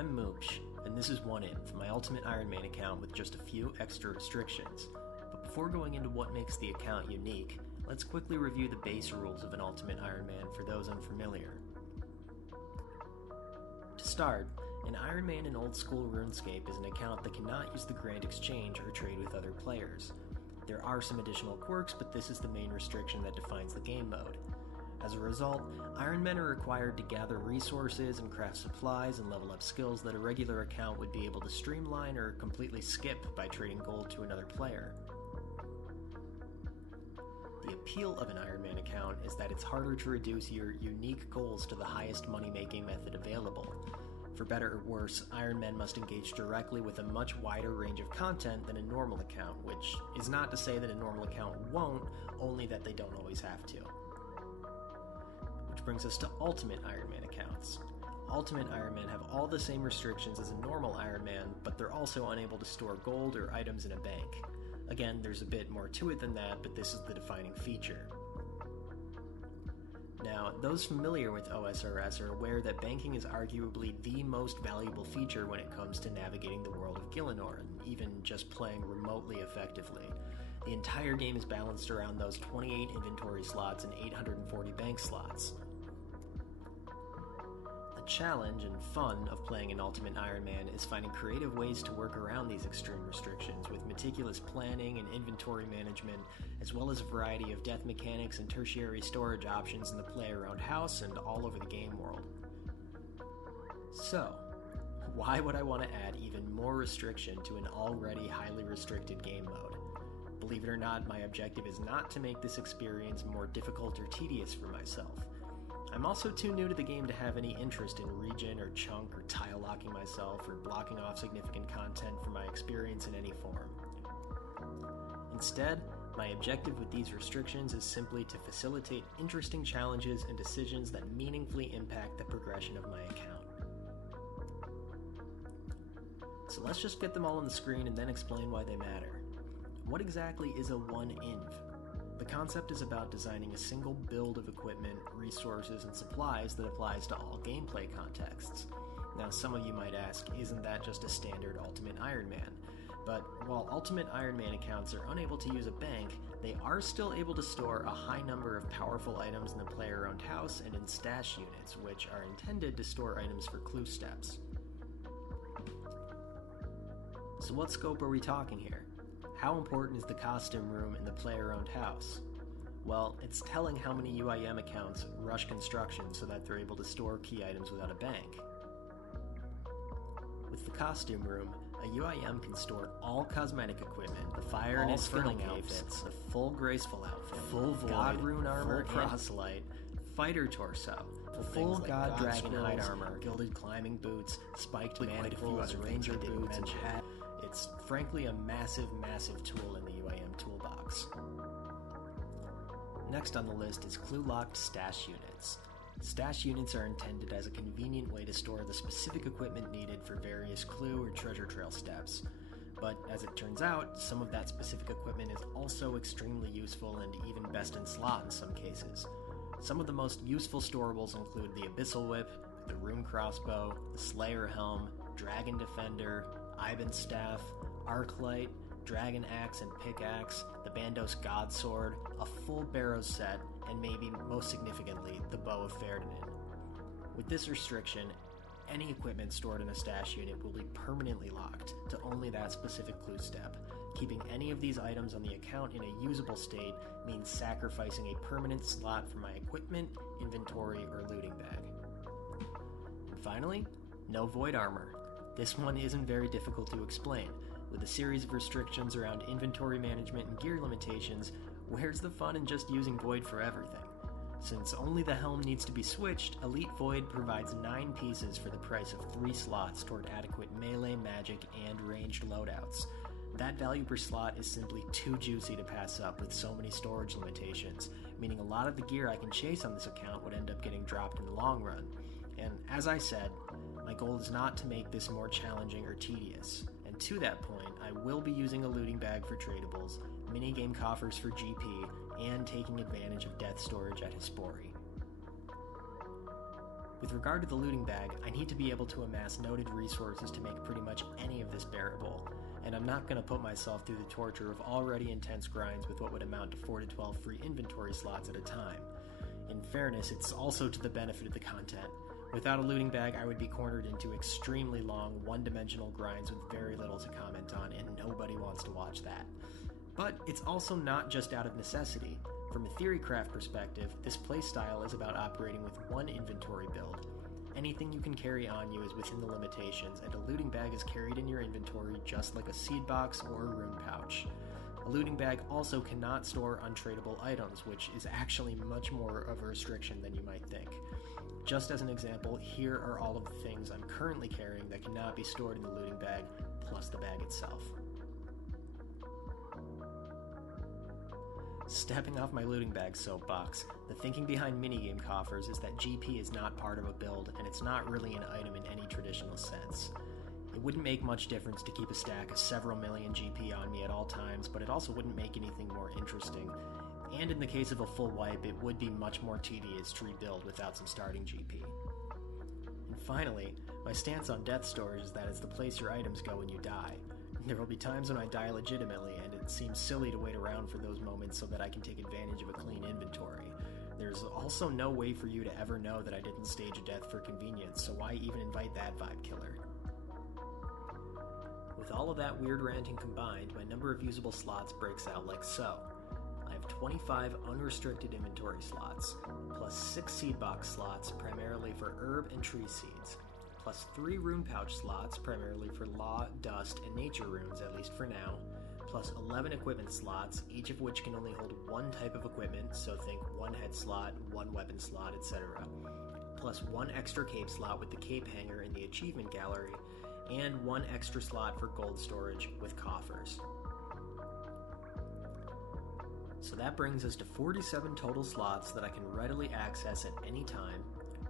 I'm moopsh, and this is UIM, my Ultimate Iron Man account with just a few extra restrictions. But before going into what makes the account unique, let's quickly review the base rules of an Ultimate Iron Man for those unfamiliar. To start, an Iron Man in old school RuneScape is an account that cannot use the Grand Exchange or trade with other players. There are some additional quirks, but this is the main restriction that defines the game mode. As a result, Iron Men are required to gather resources and craft supplies and level up skills that a regular account would be able to streamline or completely skip by trading gold to another player. The appeal of an Iron Man account is that it's harder to reduce your unique goals to the highest money-making method available. For better or worse, Iron Men must engage directly with a much wider range of content than a normal account, which is not to say that a normal account won't, only that they don't always have to. Which brings us to Ultimate Iron Man accounts. Ultimate Iron Man have all the same restrictions as a normal Iron Man, but they're also unable to store gold or items in a bank. Again, there's a bit more to it than that, but this is the defining feature. Now, those familiar with OSRS are aware that banking is arguably the most valuable feature when it comes to navigating the world of Gielinor, and even just playing remotely effectively. The entire game is balanced around those 28 inventory slots and 840 bank slots. The challenge and fun of playing an Ultimate Iron Man is finding creative ways to work around these extreme restrictions with meticulous planning and inventory management, as well as a variety of death mechanics and tertiary storage options in the play-around house and all over the game world. So, why would I want to add even more restriction to an already highly restricted game mode? Believe it or not, my objective is not to make this experience more difficult or tedious for myself. I'm also too new to the game to have any interest in regen or chunk or tile locking myself or blocking off significant content from my experience in any form. Instead, my objective with these restrictions is simply to facilitate interesting challenges and decisions that meaningfully impact the progression of my account. So let's just get them all on the screen and then explain why they matter. What exactly is a UIM? The concept is about designing a single build of equipment, resources, and supplies that applies to all gameplay contexts. Now, some of you might ask, isn't that just a standard Ultimate Iron Man? But while Ultimate Iron Man accounts are unable to use a bank, they are still able to store a high number of powerful items in the player-owned house and in stash units, which are intended to store items for clue steps. So what scope are we talking here? How important is the costume room in the player-owned house? Well, it's telling how many UIM accounts rush construction so that they're able to store key items without a bank. With the costume room, a UIM can store all cosmetic equipment, the fire and infernal outfits, the full graceful outfit, full God rune armor, full proselyte, fighter torso, full God dragon hide armor, gilded climbing boots, spiked manacles, ranger boots, and hat. It's frankly a massive, massive tool in the UIM toolbox. Next on the list is clue-locked stash units. Stash units are intended as a convenient way to store the specific equipment needed for various clue or treasure trail steps. But as it turns out, some of that specific equipment is also extremely useful and even best in slot in some cases. Some of the most useful storables include the Abyssal Whip, the Rune Crossbow, the Slayer Helm, Dragon Defender, Iban's Staff, Arclight, Dragon Axe and Pickaxe, the Bandos God Sword, a full Barrow set, and maybe most significantly, the Bow of Ferdinand. With this restriction, any equipment stored in a stash unit will be permanently locked to only that specific clue step. Keeping any of these items on the account in a usable state means sacrificing a permanent slot for my equipment, inventory, or looting bag. And finally, no Void Armour. This one isn't very difficult to explain. With a series of restrictions around inventory management and gear limitations, where's the fun in just using Void for everything? Since only the helm needs to be switched, Elite Void provides 9 pieces for the price of 3 slots toward adequate melee, magic, and ranged loadouts. That value per slot is simply too juicy to pass up with so many storage limitations, meaning a lot of the gear I can chase on this account would end up getting dropped in the long run. And as I said, my goal is not to make this more challenging or tedious. And to that point, I will be using a looting bag for tradables, minigame coffers for GP, and taking advantage of death storage at Hispori. With regard to the looting bag, I need to be able to amass noted resources to make pretty much any of this bearable, and I'm not going to put myself through the torture of already intense grinds with what would amount to 4 to 12 free inventory slots at a time. In fairness, it's also to the benefit of the content. Without a looting bag, I would be cornered into extremely long, one-dimensional grinds with very little to comment on, and nobody wants to watch that. But it's also not just out of necessity. From a theorycraft perspective, this playstyle is about operating with one inventory build. Anything you can carry on you is within the limitations, and a looting bag is carried in your inventory just like a seed box or a rune pouch. A looting bag also cannot store untradeable items, which is actually much more of a restriction than you might think. Just as an example, here are all of the things I'm currently carrying that cannot be stored in the looting bag, plus the bag itself. Stepping off my looting bag soapbox, the thinking behind minigame coffers is that GP is not part of a build, and it's not really an item in any traditional sense. It wouldn't make much difference to keep a stack of several million GP on me at all times, but it also wouldn't make anything more interesting. And in the case of a full wipe, it would be much more tedious to rebuild without some starting GP. And finally, my stance on death storage is that it's the place your items go when you die. There will be times when I die legitimately, and it seems silly to wait around for those moments so that I can take advantage of a clean inventory. There's also no way for you to ever know that I didn't stage a death for convenience, so why even invite that vibe killer? With all of that weird ranting combined, my number of usable slots breaks out like so. I have 25 unrestricted inventory slots, plus 6 seed box slots primarily for herb and tree seeds, plus 3 rune pouch slots primarily for law, dust, and nature runes, at least for now, plus 11 equipment slots, each of which can only hold one type of equipment, so think 1 head slot, 1 weapon slot, etc., plus 1 extra cape slot with the cape hanger in the achievement gallery, and 1 extra slot for gold storage with coffers. So that brings us to 47 total slots that I can readily access at any time,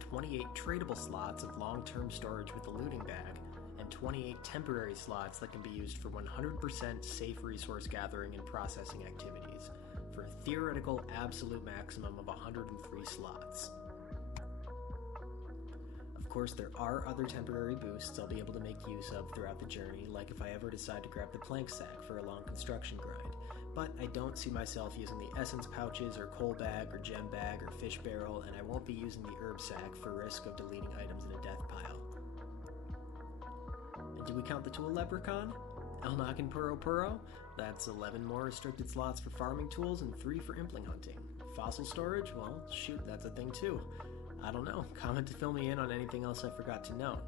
28 tradable slots of long-term storage with the looting bag, and 28 temporary slots that can be used for 100% safe resource gathering and processing activities, for a theoretical absolute maximum of 103 slots. Of course, there are other temporary boosts I'll be able to make use of throughout the journey, like if I ever decide to grab the plank sack for a long construction grind, but I don't see myself using the essence pouches or coal bag or gem bag or fish barrel, and I won't be using the herb sack for risk of deleting items in a death pile. And do we count the tool leprechaun? Elnock and Puro Puro? That's 11 more restricted slots for farming tools and 3 for impling hunting. Fossil storage? Well, shoot, that's a thing too. I don't know. Comment to fill me in on anything else I forgot to note.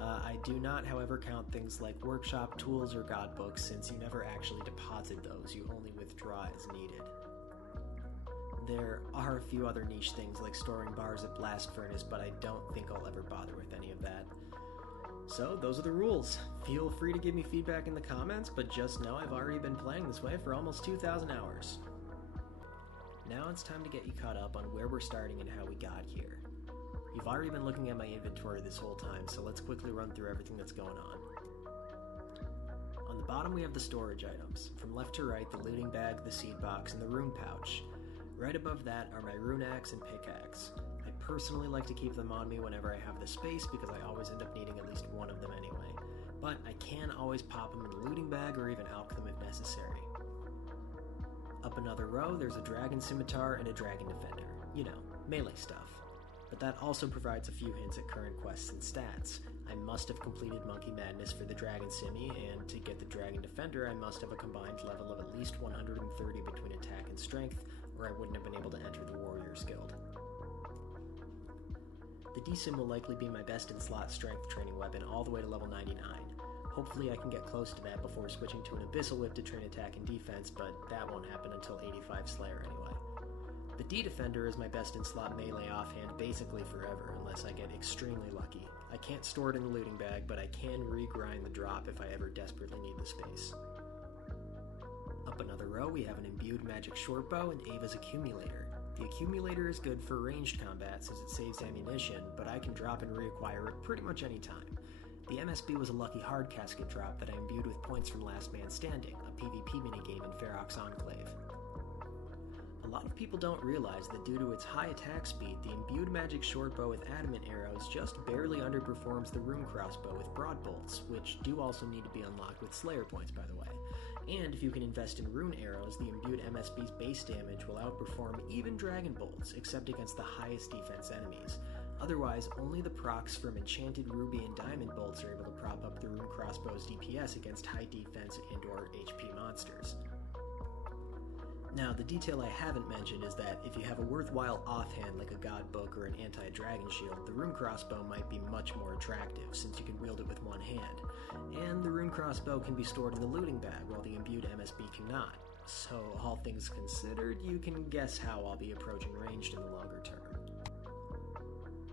I do not, however, count things like workshop tools or god books, since you never actually deposit those, you only withdraw as needed. There are a few other niche things like storing bars at Blast Furnace, but I don't think I'll ever bother with any of that. So, those are the rules. Feel free to give me feedback in the comments, but just know I've already been playing this way for almost 2,000 hours. Now it's time to get you caught up on where we're starting and how we got here. You've already been looking at my inventory this whole time, so let's quickly run through everything that's going on. On the bottom we have the storage items. From left to right, the looting bag, the seed box, and the rune pouch. Right above that are my rune axe and pickaxe. I personally like to keep them on me whenever I have the space because I always end up needing at least one of them anyway. But I can always pop them in the looting bag or even alch them if necessary. Up another row, there's a dragon scimitar and a dragon defender. You know, melee stuff. But that also provides a few hints at current quests and stats. I must have completed Monkey Madness for the Dragon Simi, and to get the Dragon Defender I must have a combined level of at least 130 between attack and strength, or I wouldn't have been able to enter the Warriors Guild. The D-Sim will likely be my best in slot strength training weapon all the way to level 99. Hopefully I can get close to that before switching to an Abyssal Whip to train attack and defense, but that won't happen until 85 Slayer anyway. The D-Defender is my best in slot melee offhand basically forever, unless I get extremely lucky. I can't store it in the looting bag, but I can regrind the drop if I ever desperately need the space. Up another row, we have an imbued magic shortbow and Ava's accumulator. The accumulator is good for ranged combat since it saves ammunition, but I can drop and reacquire it pretty much any time. The MSB was a lucky hard casket drop that I imbued with points from Last Man Standing, a PvP minigame in Ferox Enclave. lot of people don't realize that due to its high attack speed, the imbued magic shortbow with adamant arrows just barely underperforms the rune crossbow with broad bolts, which do also need to be unlocked with slayer points, by the way. And if you can invest in rune arrows, the imbued MSB's base damage will outperform even dragon bolts, except against the highest defense enemies. Otherwise, only the procs from enchanted ruby and diamond bolts are able to prop up the rune crossbow's DPS against high defense and or HP monsters. Now, the detail I haven't mentioned is that if you have a worthwhile offhand like a god book or an anti-dragon shield, the rune crossbow might be much more attractive since you can wield it with one hand. And the rune crossbow can be stored in the looting bag while the imbued MSB cannot. So, all things considered, you can guess how I'll be approaching ranged in the longer term.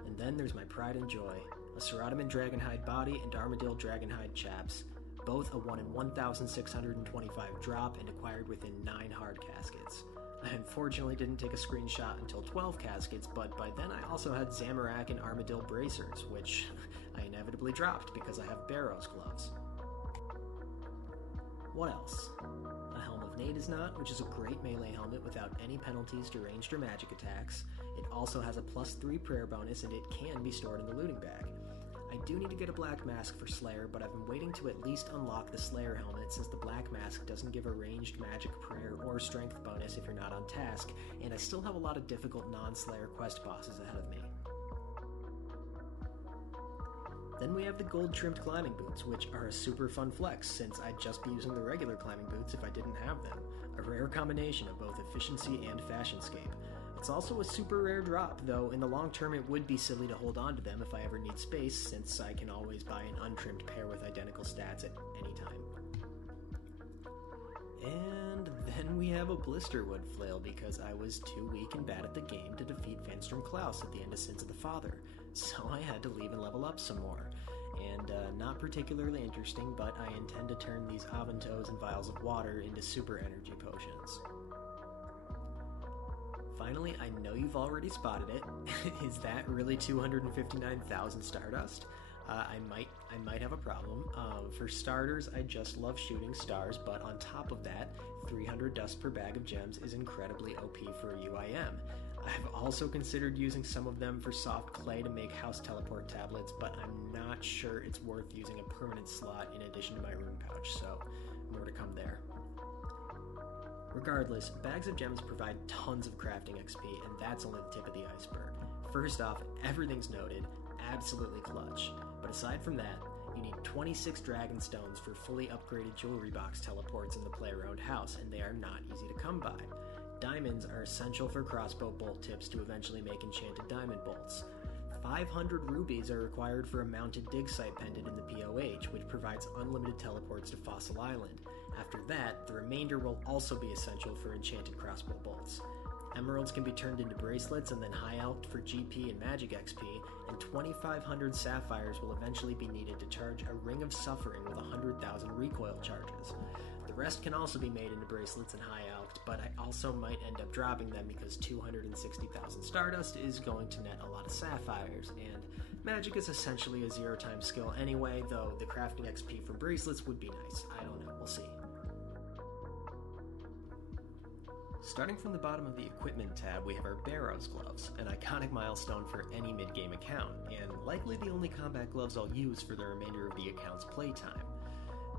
And then there's my pride and joy, a Ceratoman Dragonhide body and Armadillo Dragonhide chaps, both a 1 in 1,625 drop and acquired within 9 hard caskets. I unfortunately didn't take a screenshot until 12 caskets, but by then I also had Zamorak and Armadillo bracers, which I inevitably dropped because I have Barrow's gloves. What else? A Helm of Nadesnot, which is a great melee helmet without any penalties to ranged or magic attacks. It also has a +3 prayer bonus and it can be stored in the looting bag. I do need to get a black mask for Slayer, but I've been waiting to at least unlock the Slayer helmet since the black mask doesn't give a ranged magic prayer or strength bonus if you're not on task, and I still have a lot of difficult non-Slayer quest bosses ahead of me. Then we have the gold-trimmed climbing boots, which are a super fun flex since I'd just be using the regular climbing boots if I didn't have them. A rare combination of both efficiency and fashionscape. It's also a super rare drop, though in the long term it would be silly to hold on to them if I ever need space, since I can always buy an untrimmed pair with identical stats at any time. And then we have a Blisterwood flail because I was too weak and bad at the game to defeat Fenstrom Klaus at the end of Sins of the Father, so I had to leave and level up some more. And not particularly interesting, but I intend to turn these Aventos and vials of water into super energy potions. Finally, I know you've already spotted it. Is that really 259,000 Stardust? I might have a problem. For starters, I just love shooting stars, but on top of that, 300 dust per bag of gems is incredibly OP for a UIM. I've also considered using some of them for soft clay to make house teleport tablets, but I'm not sure it's worth using a permanent slot in addition to my rune pouch, so more to come there. Regardless, bags of gems provide tons of crafting XP, and that's only the tip of the iceberg. First off, everything's noted, absolutely clutch. But aside from that, you need 26 dragon stones for fully upgraded jewelry box teleports in the player-owned house, and they are not easy to come by. Diamonds are essential for crossbow bolt tips to eventually make enchanted diamond bolts. 500 rubies are required for a mounted dig site pendant in the POH, which provides unlimited teleports to Fossil Island. After that, the remainder will also be essential for enchanted crossbow bolts. Emeralds can be turned into bracelets and then high-alked for GP and magic XP, and 2,500 sapphires will eventually be needed to charge a Ring of Suffering with 100,000 recoil charges. The rest can also be made into bracelets and high-alked, but I also might end up dropping them because 260,000 Stardust is going to net a lot of sapphires, and magic is essentially a zero-time skill anyway, though the crafting XP for bracelets would be nice. I don't know, we'll see. Starting from the bottom of the equipment tab, we have our Barrow's gloves, an iconic milestone for any mid-game account, and likely the only combat gloves I'll use for the remainder of the account's playtime.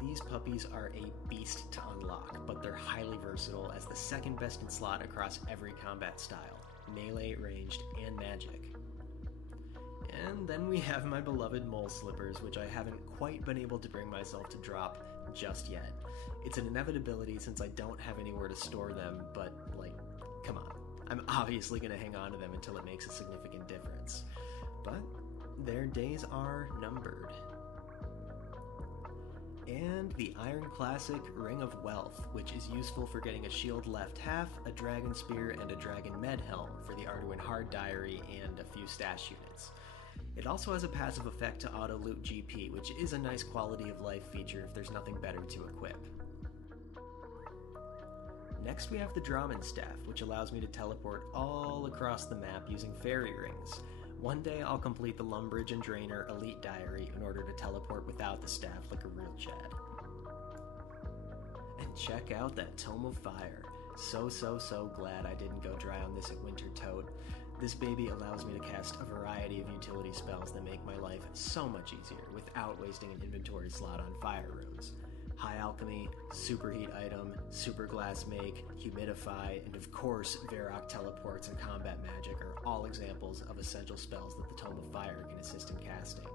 These puppies are a beast to unlock, but they're highly versatile as the second best in slot across every combat style, melee, ranged, and magic. And then we have my beloved mole slippers, which I haven't quite been able to bring myself to drop just yet. It's an inevitability since I don't have anywhere to store them, but, come on. I'm obviously going to hang on to them until it makes a significant difference. But their days are numbered. And the Iron Classic Ring of Wealth, which is useful for getting a shield left half, a dragon spear, and a dragon med helm for the Arduin Hard Diary and a few stash units. It also has a passive effect to auto-loot GP, which is a nice quality of life feature if there's nothing better to equip. Next we have the Drawman Staff, which allows me to teleport all across the map using fairy rings. One day I'll complete the Lumbridge and Drainer Elite Diary in order to teleport without the staff like a real Chad. And check out that Tome of Fire. So glad I didn't go dry on this at Winter Tote. This baby allows me to cast a variety of utility spells that make my life so much easier without wasting an inventory slot on fire runes. High Alchemy, Superheat Item, Super Glass Make, Humidify, and of course Varrock Teleports and Combat Magic are all examples of essential spells that the Tome of Fire can assist in casting.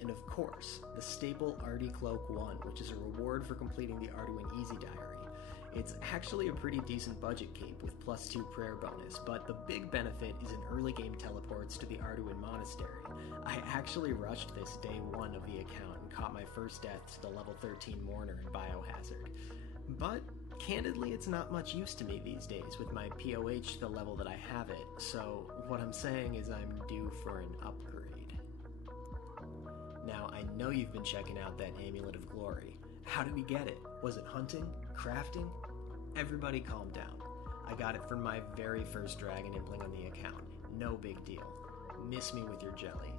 And of course, the staple Ardy Cloak 1, which is a reward for completing the Arduin Easy Diary. It's actually a pretty decent budget cape with +2 prayer bonus, but the big benefit is in early game teleports to the Arduin Monastery. I actually rushed this day 1 of the account and caught my first death to the level 13 Mourner in Biohazard. But candidly, it's not much use to me these days with my POH to the level that I have it, so what I'm saying is I'm due for an upgrade. Now, I know you've been checking out that Amulet of Glory. How did we get it? Was it hunting? Crafting? Everybody calm down. I got it from my very first dragon impling on the account. No big deal. Miss me with your jelly.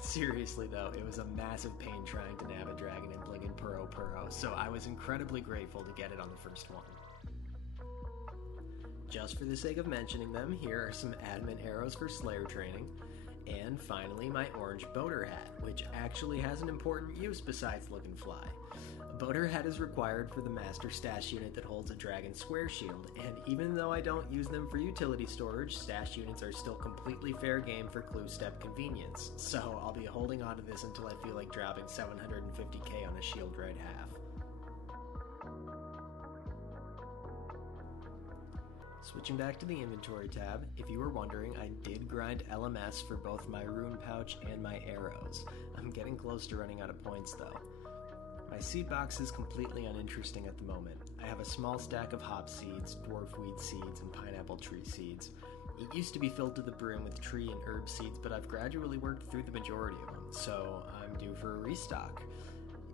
Seriously though, it was a massive pain trying to nab a dragon impling in Puro, so I was incredibly grateful to get it on the first one. Just for the sake of mentioning them, here are some adamant arrows for Slayer training. And finally, my orange boater hat, which actually has an important use besides look and fly. A boater hat is required for the master stash unit that holds a dragon square shield, and even though I don't use them for utility storage, stash units are still completely fair game for clue step convenience, so I'll be holding on to this until I feel like dropping 750k on a shield right half. Switching back to the inventory tab, if you were wondering, I did grind LMS for both my rune pouch and my arrows. I'm getting close to running out of points though. My seed box is completely uninteresting at the moment. I have a small stack of hop seeds, dwarf weed seeds, and pineapple tree seeds. It used to be filled to the brim with tree and herb seeds, but I've gradually worked through the majority of them, so I'm due for a restock.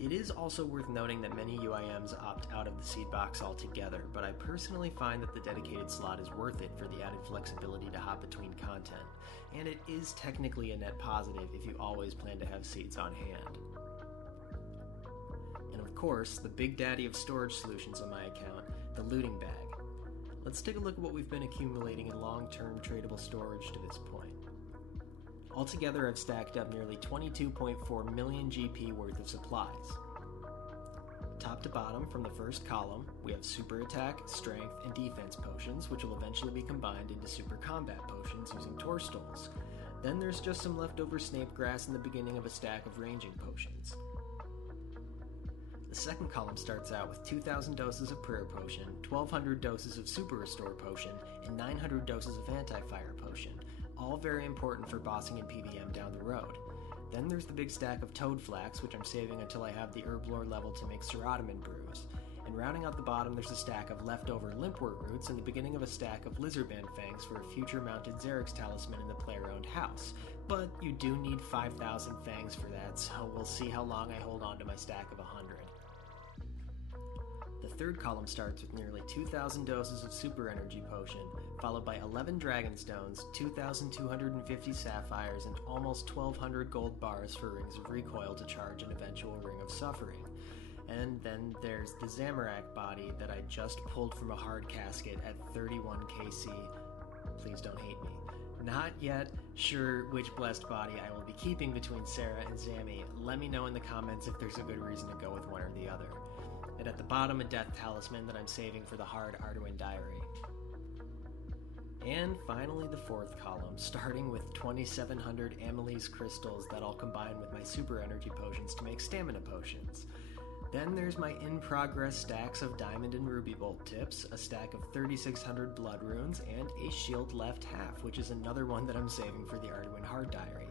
It is also worth noting that many UIMs opt out of the seed box altogether, but I personally find that the dedicated slot is worth it for the added flexibility to hop between content, and it is technically a net positive if you always plan to have seeds on hand. And of course, the big daddy of storage solutions on my account, the looting bag. Let's take a look at what we've been accumulating in long-term tradable storage to this point. Altogether, I've stacked up nearly 22.4 million GP worth of supplies. Top to bottom, from the first column, we have super attack, strength, and defense potions, which will eventually be combined into super combat potions using Torstools. Then there's just some leftover snape grass in the beginning of a stack of ranging potions. The second column starts out with 2,000 doses of prayer potion, 1,200 doses of super restore potion, and 900 doses of anti-fire potion, all very important for bossing in PvM down the road. Then there's the big stack of toad flax, which I'm saving until I have the herblore level to make Ceratomin brews. And rounding out the bottom, there's a stack of leftover limpwort roots and the beginning of a stack of lizardband fangs for a future mounted Xerix talisman in the player-owned house. But you do need 5,000 fangs for that, so we'll see how long I hold on to my stack of 100. The third column starts with nearly 2,000 doses of super energy potion, followed by 11 dragonstones, 2,250 sapphires, and almost 1,200 gold bars for rings of recoil to charge an eventual ring of suffering. And then there's the Zamorak body that I just pulled from a hard casket at 31 KC. Please don't hate me. Not yet sure which blessed body I will be keeping between Sarah and Zami. Let me know in the comments if there's a good reason to go with one or the other. And at the bottom, a death talisman that I'm saving for the hard Arduin diary. And finally, the fourth column, starting with 2,700 Amelie's crystals that I'll combine with my super energy potions to make stamina potions. Then there's my in-progress stacks of diamond and ruby bolt tips, a stack of 3,600 blood runes, and a shield left half, which is another one that I'm saving for the Arduin hard diary.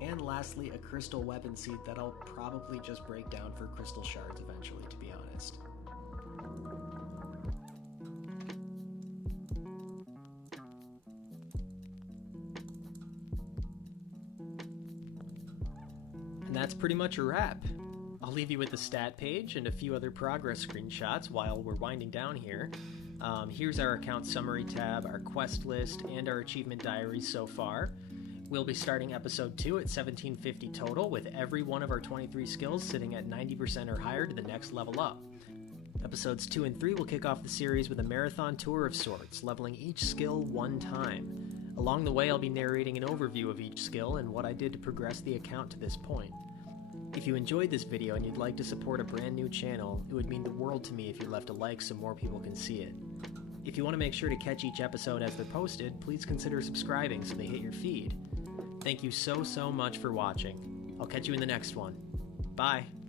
And lastly, a crystal weapon seed that I'll probably just break down for crystal shards eventually, to be honest. And that's pretty much a wrap. I'll leave you with the stat page and a few other progress screenshots while we're winding down here. Here's our account summary tab, our quest list, and our achievement diaries so far. We'll be starting episode 2 at 1750 total, with every one of our 23 skills sitting at 90% or higher to the next level up. Episodes 2 and 3 will kick off the series with a marathon tour of sorts, leveling each skill one time. Along the way, I'll be narrating an overview of each skill and what I did to progress the account to this point. If you enjoyed this video and you'd like to support a brand new channel, it would mean the world to me if you left a like so more people can see it. If you want to make sure to catch each episode as they're posted, please consider subscribing so they hit your feed. Thank you so much for watching. I'll catch you in the next one. Bye!